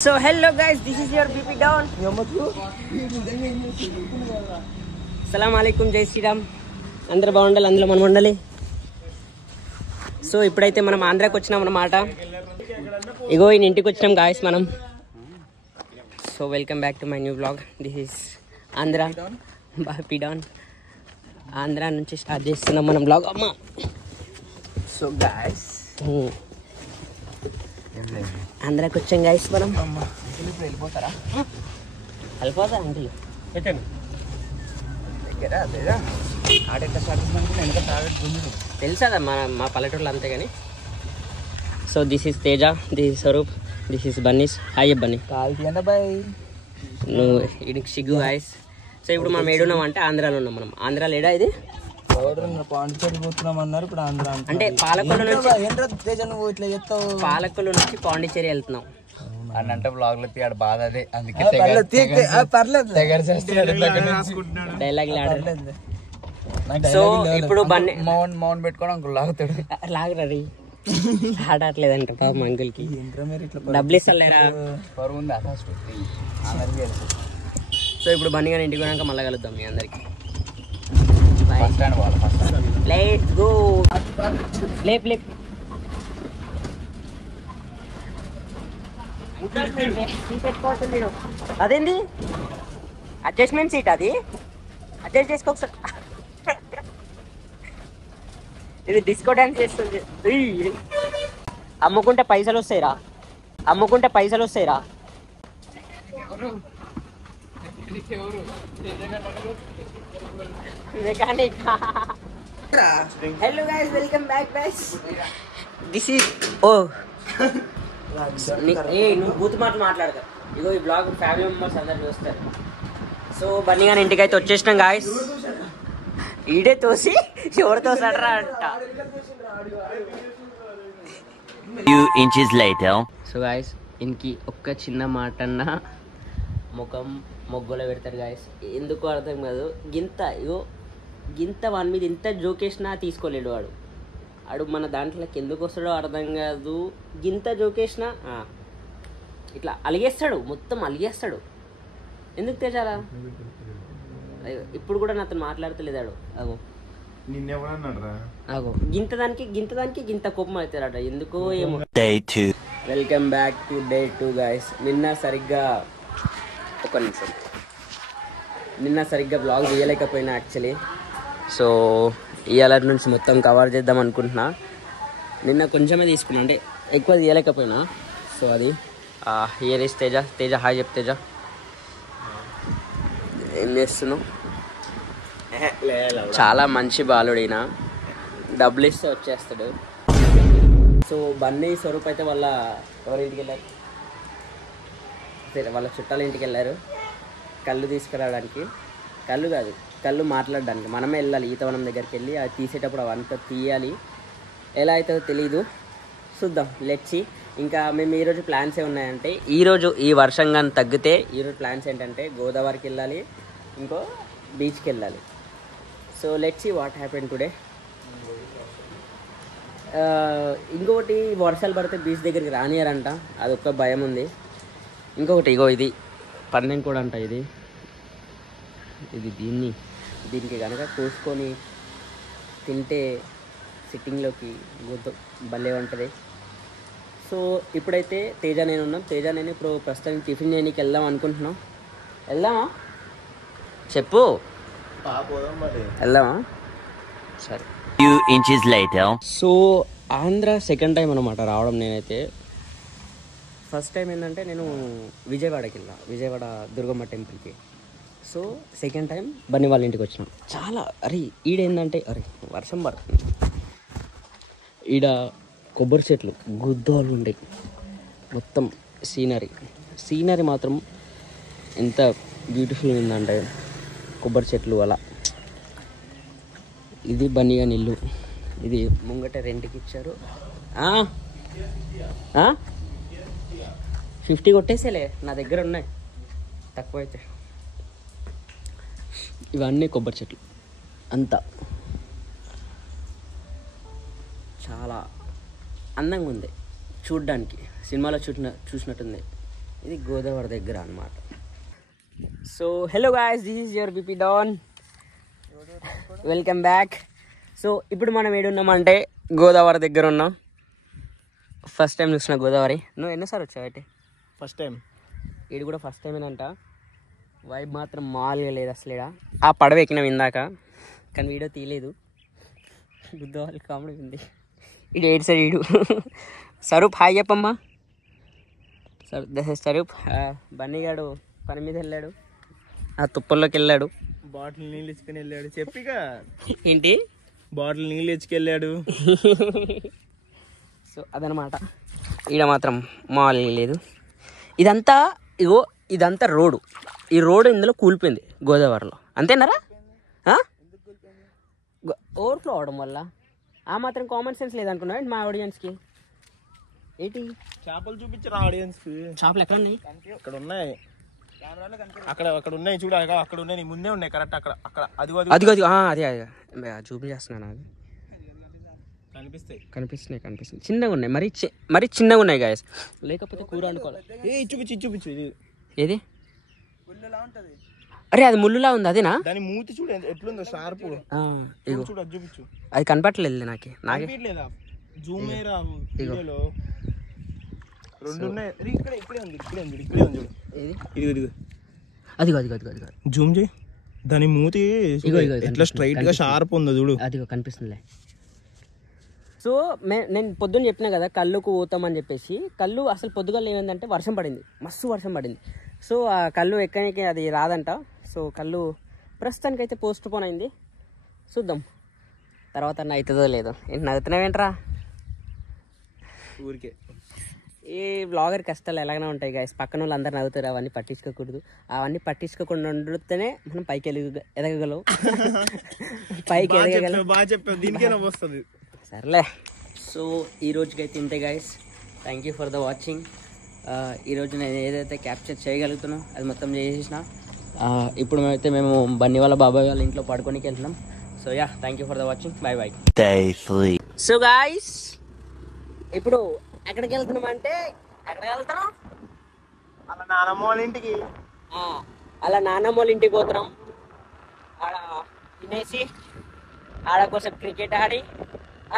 So hello guys, this is your BP Down. Assalamualaikum, Jai Shri Ram. అందరూ బాగుండాలి, అందులో మనం ఉండాలి. సో ఇప్పుడైతే మనం ఆంధ్రాకి వచ్చినాం అన్నమాట. ఇగో ఈ ఇంటికి వచ్చినాం గాయస్ మనం. So welcome back to my new blog. This is Andhra BP Down. Andhra నుంచి స్టార్ట్ చేస్తున్నాం మనం బ్లాగ్. అమ్మ సో గాయస్ ఆంధ్రాకి వచ్చాం గాయస్ మనం. వెళ్ళిపోతారా? వెళ్ళిపోతా అంటే దగ్గర ఆడ ఎట్లా స్టార్ట్ వెనక తెలుసా మా పల్లెటూరులో అంతే కానీ. So this is Teja, this is Swaroop, this is Bunnies. Hi Bunny. Call boy. నువ్వు ఇడికి సిగ్గు గాయస్. సో ఇప్పుడు మనం ఏడున్నాం అంటే ఆంధ్రాలో ఉన్నాం మనం. ఆంధ్రాలో ఏడా ఇది పాండిచేరి పోతున్నాం అన్నారు. ఇప్పుడు ఆంధ్ర అంటే పాలకొల్లు నుంచి పాండిచేరి వెళ్తున్నాం అని అంటే బ్లాగ్ లో తీయాడు బాధ. అదే అందుకే డైలాగ్ సో ఇప్పుడు బన్నీ మౌన్ పెట్టుకోవడం అంకుల్ లాగుతాడు. లాగరీ ఆడట్లేదంట పాపం అంకుల్ కి. డబ్బులు ఇస్తలేరా? సో ఇప్పుడు బన్నీ గారి ఇంటికి పోయాక మళ్ళీ కలుద్దాం మీ అందరికి. Let's go. లేప్ అదేంది అడ్జస్ట్మెంట్ సీట్? అది అడ్జస్ట్ చేసుకోకసారి. ఇది డిస్కో డాన్స్ చేస్తుంది. అమ్ముకుంటే పైసలు వస్తాయిరా, అమ్ముకుంటే పైసలు వస్తాయిరా. Mechanic. Hello guys, welcome back guys. This is నువ్వు బూత్ మాటలు మాట్లాడతావు. ఇగో ఈ బ్లాగ్ ఫ్యామిలీ మెంబర్స్ అందరు చూస్తారు. సో బన్నీ గారి ఇంటికి అయితే వచ్చేసినాం గాయస్. ఈడే తోసి ఎవరు తోసాడరా అంట. సో గాయస్ ఇంకి ఒక్క చిన్న మాట అన్న ముఖం మొగ్గలో పెడతారు గాయస్. ఎందుకు అర్థం కాదు. గింత వాని మీద ఇంత జోకేసినా తీసుకోలేడు వాడు. వాడు మన దాంట్లోకి ఎందుకు వస్తాడో అర్థం కాదు. గింత జోకేసినా ఇట్లా అలిగేస్తాడు, మొత్తం అలిగేస్తాడు. ఎందుకు తెచ్చారా? ఇప్పుడు కూడా నాతో మాట్లాడతలేదాడు. అగో అగో గింత గింత కోపం అవుతాడట. ఎందుకో ఏమో. Welcome back to day 2 guys. నిన్న సరిగ్గా బ్లాగ్ తీయలేకపోయినా యాక్చువల్లీ. సో ఇవాళ నుంచి మొత్తం కవర్ చేద్దాం అనుకుంటున్నా. నిన్న కొంచెమే తీసుకున్నా, అంటే ఎక్కువ తీయలేకపోయినా. సో అది హియర్ ఇస్ తేజ. హాయ్ చెప్ తేజ. ఏం చేస్తున్నావు? చాలా మంచి బాలుడిన, డబ్బులు ఇస్తే వచ్చేస్తాడు. సో బన్నీ స్వరూప్ అయితే వాళ్ళ ఎవరింటికి వెళ్ళారు? వాళ్ళ చుట్టాల ఇంటికి వెళ్ళారు కళ్ళు తీసుకురావడానికి. కళ్ళు కాదు, కళ్ళు మాట్లాడడానికి. మనమే వెళ్ళాలి ఈతవనం దగ్గరికి వెళ్ళి అది తీసేటప్పుడు అవంతా తీయాలి. ఎలా అవుతుందో తెలీదు, చూద్దాం. లెట్సి. ఇంకా మేము ఈరోజు ప్లాన్స్ ఏమున్నాయంటే, ఈరోజు ఈ వర్షం కానీ తగ్గితే ఈరోజు ప్లాన్స్ ఏంటంటే గోదావరికి వెళ్ళాలి, ఇంకో బీచ్కి వెళ్ళాలి. So లెట్సి what happen today. ఇంకొకటి వర్షాలు పడితే బీచ్ దగ్గరికి రానియారంట, అదొక భయం ఉంది. ఇంకొకటి ఇగో ఇది పన్నెండు కూడా అంట. ఇది దీనికి కనుక కోసుకొని తింటే సిట్టింగ్లోకి భలే ఉంటుంది. సో ఇప్పుడైతే తేజ నేను ఉన్నాం. నేను ఇప్పుడు ప్రస్తుతానికి టిఫిన్ చేయడానికి వెళ్దాం అనుకుంటున్నాం. వెళ్దామా చెప్పు? వెళ్దామా? సరే. సో ఆంధ్ర సెకండ్ టైం అనమాట రావడం. నేనైతే ఫస్ట్ టైం ఏంటంటే నేను విజయవాడకి వెళ్ళా, విజయవాడ దుర్గమ్మ టెంపుల్కి. సో సెకండ్ టైం బన్నీ వాళ్ళ ఇంటికి వచ్చినాం. చాలా ఈడేందంటే వర్షం పడుతుంది. ఈడ కొబ్బరి చెట్లు గుద్దాలు ఉండే, మొత్తం సీనరీ మాత్రం ఎంత బ్యూటిఫుల్గా ఉందంటే కొబ్బరి చెట్లు అలా. ఇది బన్నీగా ఇల్లు. ఇది ముంగట రెంట్కి ఇచ్చారు. 50 కొట్టేసేలే, నా దగ్గర ఉన్నాయి తక్కువైతే. ఇవన్నీ కొబ్బరి చెట్లు అంతా. చాలా అందంగా ఉంది చూడ్డానికి. సినిమాలో చూసినట్టుంది. ఇది గోదావరి దగ్గర అన్నమాట. So hello guys, this is your BP Don, welcome back. So ఇప్పుడు మనం ఏడున్నామంటే గోదావరి దగ్గర ఉన్నాం. ఫస్ట్ టైం చూసిన గోదావరి. నువ్వు ఎన్నోసారి వచ్చావు అయితే? First time. ఇది కూడా ఫస్ట్ టైం ఏనంట. వైబ్ మాత్రం మామూలుగా లేదు అసలు. ఆ పడవ ఎక్కినాం ఇందాక, కానీ వీడియో తీయలేదు. గోదావరి కామెడీ ఉంది. ఇడు ఏడు సార్ ఇడు. స్వరూప్ హాయ్ చెప్పమ్మా. స్వరూప్ బన్నీగాడు పని మీద వెళ్ళాడు, ఆ తుప్పల్లోకి వెళ్ళాడు. బాటిల్ నీళ్ళు ఇచ్చుకొని వెళ్ళాడు. చెప్పిగా ఏంటి బాటిల్ నీళ్ళు ఇచ్చుకెళ్ళాడు. సో అదనమాట. ఈడ మాత్రం మామూలుగా లేదు. ఇదంతా రోడ్డు. ఈ రోడ్డు ఇందులో కూలిపోయింది గోదావరిలో, అంతేనారా? ఓవర్ఫ్లో అవడం వల్ల ఆ మాత్రం కామన్ సెన్స్ లేదనుకున్నావు మా ఆడియన్స్కి. ఏంటి చేపలు చూపించరా ఆడియన్స్? చేపలు ఎక్కడ ఉన్నాయి? అక్కడ ఉన్నాయి, అక్కడ ఉన్నాయి చూడ, అక్కడ ఉన్నాయి, నీ ముందే ఉన్నాయి కరెక్ట్. అక్కడ అక్కడ అది అదే జూమ్ చేస్తున్నాను. అది కనిపిస్తున్నాయి చిన్నగా ఉన్నాయి, మరీ చిన్నగా ఉన్నాయి గాయస్. లేకపోతే కూర వండుకోవాలి. చూపించు ఏది? అరే అది ముళ్ళులా ఉంది, అదేనా? దాని మూతి చూడు ఎట్లుందో షార్ప్. చూడు అది చూపించు. అది కనపట్లేదు నాకే. జూమ్ రెండు ఉన్నాయి. ఇక్కడే ఉంది చూడు. ఇదిగో అది జూమ్ చేయి. దాని మూతి ఎట్లా స్ట్రైట్ గా షార్ప్ ఉందో చూడు. అదిగో కనిపిస్తుందిలే. సో నేను పొద్దున్న చెప్పినా కదా కళ్ళుకు పోతామని చెప్పేసి. కళ్ళు అసలు పొద్దుగా ఏమైందంటే వర్షం పడింది, మస్తు వర్షం పడింది. సో ఆ కళ్ళు ఎక్కడానికి అది రాదంట. సో కళ్ళు ప్రస్తుతానికైతే పోస్ట్ పోన్ అయింది. చూద్దాం తర్వాత అవుతుందో లేదో. ఏంటి నవ్వుతున్నావేంట్రా? ఊరికే ఈ బ్లాగర్ కష్టాలు ఎలాగైనా ఉంటాయి గాయస్. పక్కన వాళ్ళు అందరు నవ్వుతారు, అవన్నీ పట్టించుకోకూడదు. అవన్నీ పట్టించుకోకుండా ఉండితేనే మనం పైకి ఎదగగలం. పైకి ఎదగగలం. బాగా చెప్పావు, దీనికే నవ్వు వస్తుంది. సర్లే. సో ఈ రోజుకైతే ఇంతే guys. Thank you for the watching. ఈరోజు నేను ఏదైతే క్యాప్చర్ చేయగలుగుతానో అది మొత్తం చేసేసిన. ఇప్పుడు మేము బన్నీ వాళ్ళ బాబాయ్ వాళ్ళ ఇంట్లో పడుకోనికి వెళ్తున్నాం. So yeah, thank you for the watching. Bye. So guys ఇప్పుడు ఎక్కడికి వెళ్తున్నాం అంటే, ఎక్కడికి వెళ్తున్నాం? అలా నానమ్మ వాళ్ళ ఇంటికి. అలా నానమ్మ వాళ్ళ ఇంటికి పోతున్నాం. ఆడ తినేసి ఆడ కోసం క్రికెట్ ఆడి,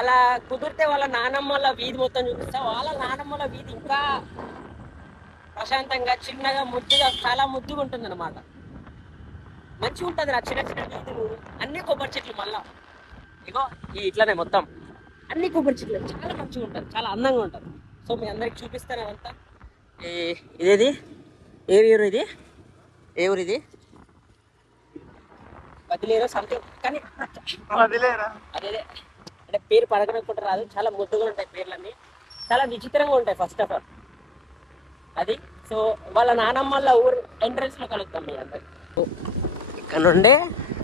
అలా కుదిరితే వాళ్ళ నానమ్మల వీధి మొత్తం చూపిస్తా. వాళ్ళ నానమ్మల వీధి ఇంకా ప్రశాంతంగా, చిన్నగా, ముద్దుగా, చాలా ముద్దుగా ఉంటుంది అనమాట. మంచిగా ఉంటుంది. నా చిన్న వీధులు అన్ని కొబ్బరి చెట్లు. మళ్ళా ఇగో ఇట్లానే మొత్తం అన్ని కొబ్బరి చెట్లు. చాలా మంచిగా ఉంటుంది, చాలా అందంగా ఉంటుంది. సో మీ అందరికి చూపిస్తాను అదంతా. ఇదేది ఏ ఊరు ఇది? ఏ ఊరు ఇది? వదిలేరు సంథింగ్, కానీ అదే అంటే పేరు పడకనకుండా రాదు. చాలా ముద్దుగా ఉంటాయి పేర్లన్నీ, చాలా విచిత్రంగా ఉంటాయి. ఫస్ట్ ఆఫ్ ఆల్ అది. సో వాళ్ళ నానమ్మల ఊరు ఎంట్రన్స్ లో కలుగుతాం మీ అందరికి. ఇక్కడ నుండే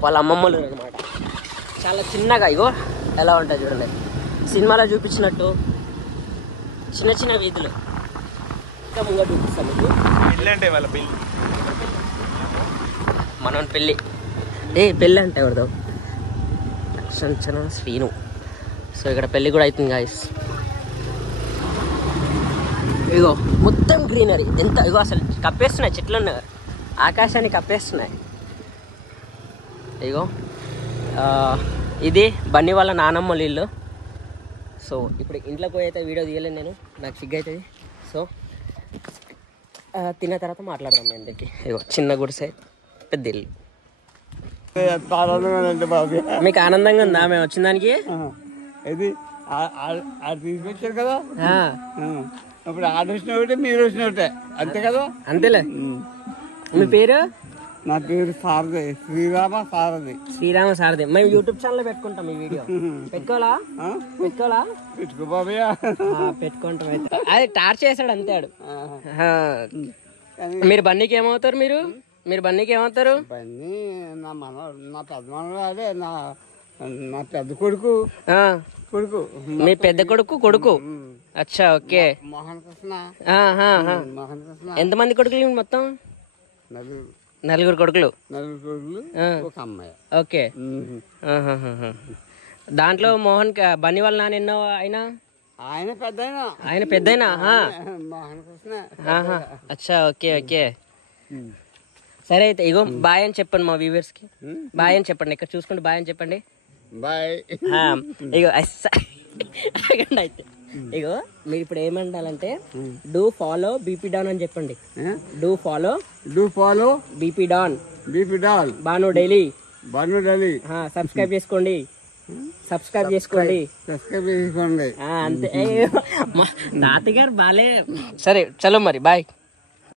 వాళ్ళ అమ్మమ్మలు అనమాట. చాలా చిన్నగా ఇగో ఎలా ఉంటాయి చూడండి, సినిమాలో చూపించినట్టు చిన్న చిన్న వీధులు. ఇంకా ముంగ చూపిస్తాం మీకు. అంటే వాళ్ళ పెళ్ళి, మనం పెళ్ళి పెళ్ళి అంటే ఎవరిదో సంచన శ్రీను. సో ఇక్కడ పెళ్ళి కూడా అవుతుంది గాయస్. ఇగో మొత్తం గ్రీనరీ ఎంత. ఇగో అసలు కప్పేస్తున్నాయి చెట్లు, ఆకాశాన్ని కప్పేస్తున్నాయి. ఇగో ఇది బన్నీ వాళ్ళ నానమ్మ ఇల్లు. సో ఇప్పుడు ఇంట్లోకి పోయి అయితే వీడియో తీయలేను నేను, నాకు సిగ్గు అవుతుంది. సో తిన్న తర్వాత మాట్లాడదాం మీ అందరికి. ఇగో చిన్న గుడిసె, పెద్ద ఇల్లు. మీకు ఆనందంగా ఉందా మేము వచ్చిన దానికి? ఇది తీసుకొచ్చారు కదా, ఇప్పుడు ఆడ వచ్చినట్టే మీరు వచ్చినట్టే, అంతే కదా? అంతేలే. మీ పేరు? నా పేరు సారథి, శ్రీరామ సారథి. శ్రీరామ సారథి. మేము యూట్యూబ్ ఛానల్ పెట్టుకుంటాం. ఈ వీడియో పెట్టుకోవాలా? పెట్టుకో బాబయ్య, పెట్టుకుంటాం. అయితే అది టార్చ్ చేశాడు అంతే ఆడు. మీరు బన్నీకి ఏమవుతారు? మీరు బన్నీకి ఏమవుతారు? బన్నీ నా పెద్ద మనవడు, అదే నా పెద్ద కొడుకు. మీ పెద్ద కొడుకు. అచ్చా, ఓకే. మోహన్ కృష్ణ. ఎంతమంది కొడుకులు మొత్తం? నలుగురు కొడుకులు. ఒక అమ్మాయి. ఓకే. దాంట్లో మోహన్ బన్నీ వాళ్ళ నాన్న ఎన్నో అయినా? ఆయన పెద్ద ఆయన పెద్దయినా మోహన్ కృష్ణ. అచ్చా, ఓకే ఓకే. సరే అయితే ఇగో బాయ్ అని చెప్పండి మా వ్యూవర్స్ కి. బాయ్ అని చెప్పండి, ఇక్కడ చూసుకుంటే బాయ్ అని చెప్పండి. బాయ్. ఇగో ఆగండి అయితే. ఇగో మీరు ఇప్పుడు ఏమంటారంటే డూ ఫాలో బీపీ డాన్ అని చెప్పండి. డూ ఫాలో బీపీ డాన్ బాను డైలీ. సబ్స్క్రైబ్ చేసుకోండి. అంతే. తాతగారు బాలే. సరే చలో మరి బాయ్.